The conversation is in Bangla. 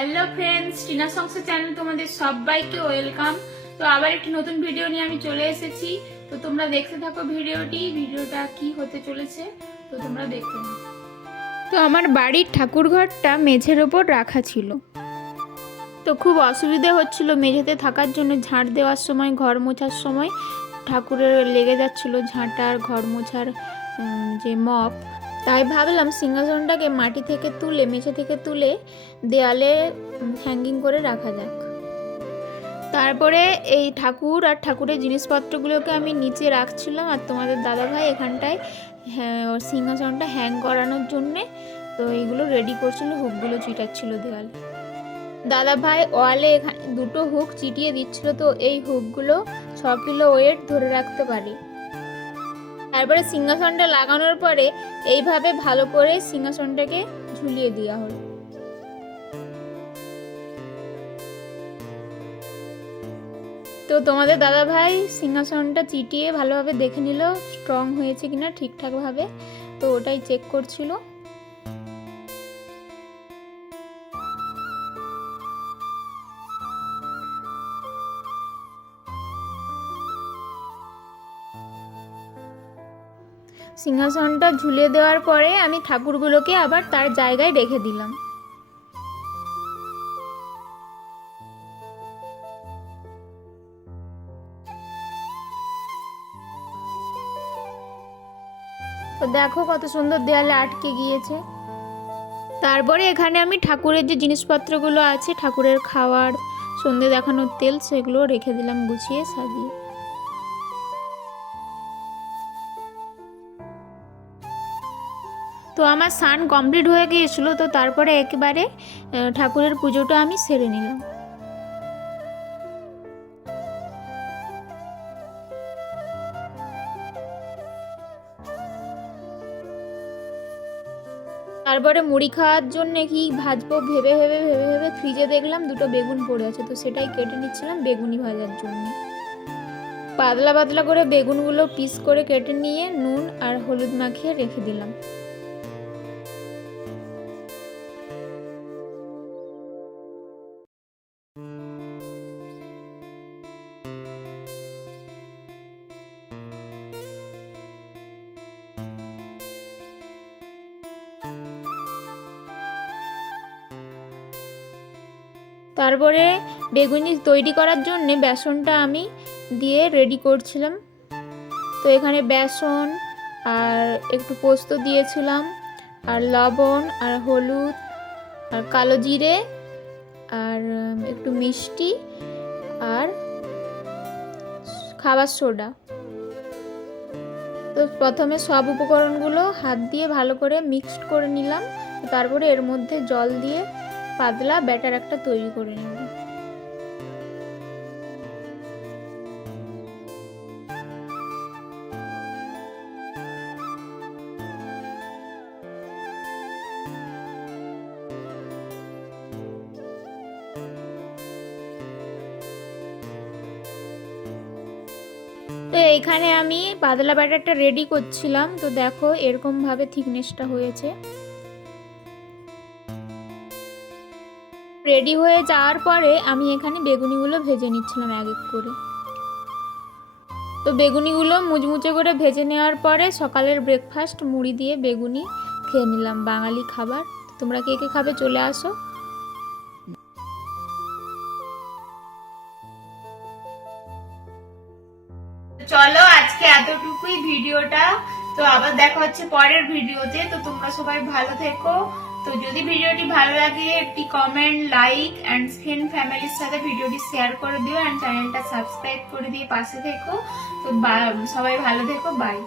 হ্যালো ফ্রেন্ডস টিনা সংসার চ্যানেল তোমাদের সবাইকে ওয়েলকাম তো আবার একটি নতুন ভিডিও নিয়ে আমি চলে এসেছি। তো তোমরা দেখতে থাকো ভিডিওটি, ভিডিওটা কি হতে চলেছে, তো তোমরা দেখতে তো আমার বাড়ির ঠাকুর ঘরটা মেঝের ওপর রাখা ছিল। তো খুব অসুবিধে হচ্ছিল মেঝেতে থাকার জন্য, ঝাঁট দেওয়ার সময়, ঘর মোছার সময়। ঠাকুরের লেগে যাচ্ছিল ঝাঁটার ঘর মোছার যে মপ। তাই ভাবলাম সিংহাসনটাকে মাটি থেকে তুলে মেঝে থেকে তুলে দেয়ালে হ্যাঙ্গিং করে রাখা যাক। তারপরে এই ঠাকুর আর ঠাকুরের জিনিসপত্রগুলোকে আমি নিচে রাখছিলাম আর তোমাদের দাদাভাই এখানটায় হ্যাঁ, সিংহাসনটা হ্যাং করানোর জন্যে তো এইগুলো রেডি করছিল হুকগুলো চিটাচ্ছিল দেওয়ালে দাদা ভাই ওয়ালে এখানে দুটো হুক চিটিয়ে দিচ্ছিল তো এই হুকগুলো ছ কিলো ওয়েট ধরে রাখতে পারে। তারপরে সিংহাসনটা লাগানোর পরে এইভাবে ভালো করে সিংহাসনটাকে ঝুলিয়ে দেওয়া হলো। তো তোমাদের দাদা ভাই সিংহাসনটা চিটিয়ে ভালোভাবে দেখে নিল স্ট্রং হয়েছে কিনা ঠিকঠাকভাবে, তো ওটাই চেক করছিল। সিংহাসনটা ঝুলিয়ে দেওয়ার পরে আমি ঠাকুরগুলোকে আবার তার জায়গায় রেখে দিলাম। তো দেখো কত সুন্দর দেয়ালে আটকে গিয়েছে। তারপরে এখানে আমি ঠাকুরের যে জিনিসপত্রগুলো আছে, ঠাকুরের খাওয়ার, সন্ধে দেখানোর তেল সেগুলো রেখে দিলাম, গুছিয়ে সাজিয়ে। তো আমার স্নান কমপ্লিট হয়ে গিয়েছিল, তো তারপরে একেবারে ঠাকুরের পুজোটা আমি সেরে নিলাম। তারপরে মুড়ি খাওয়ার জন্য কি ভাজবো ভেবে ভেবে ভেবে ভেবে ফ্রিজে দেখলাম দুটো বেগুন পড়ে আছে, তো সেটাই কেটে নিচ্ছিলাম বেগুনি ভাজার জন্য। পাতলা পাতলা করে বেগুনগুলো পিস করে কেটে নিয়ে নুন আর হলুদ মাখিয়ে রেখে দিলাম। তারপরে বেগুনি তৈরি করার জন্যে বেসনটা আমি দিয়ে রেডি করছিলাম। তো এখানে বেসন আর একটু পোস্ত দিয়েছিলাম, আর লবণ, আর হলুদ, আর কালো জিরে, আর একটু মিষ্টি, আর খাবার সোডা। তো প্রথমে সব উপকরণগুলো হাত দিয়ে ভালো করে মিক্সড করে নিলাম, তারপরে এর মধ্যে জল দিয়ে পাতলা ব্যাটার একটা তৈরি করে নেব। তো এইখানে আমি পাতলা ব্যাটারটা রেডি করছিলাম। তো দেখো এরকম ভাবে থিকনেসটা হয়েছে। রেডি হয়ে যাওয়ার পরে আমি এখানে বেগুনিগুলো ভেজে নিচ্ছিলাম এক এক করে। তো বেগুনিগুলো মুচমুচে করে ভেজে নেওয়ার পরে সকালের ব্রেকফাস্ট মুড়ি দিয়ে বেগুনি খেয়ে নিলাম, বাঙালি খাবার। তোমরা কে কে খাবে চলে আসো। চলো আজকে এতটুকুই ভিডিওটা। তো আবার দেখা হচ্ছে পরের ভিডিওতে। তো তোমরা সবাই ভালো থেকো। তো যদি ভিডিওটি ভালো লাগে, একটি কমেন্ট লাইক অ্যান্ড ফ্রেন্ড ফ্যামিলির সাথে ভিডিওটি শেয়ার করে দিও অ্যান্ড চ্যানেলটা সাবস্ক্রাইব করে দিয়ে পাশে থেকো। তো সবাই ভালো থেকো বাই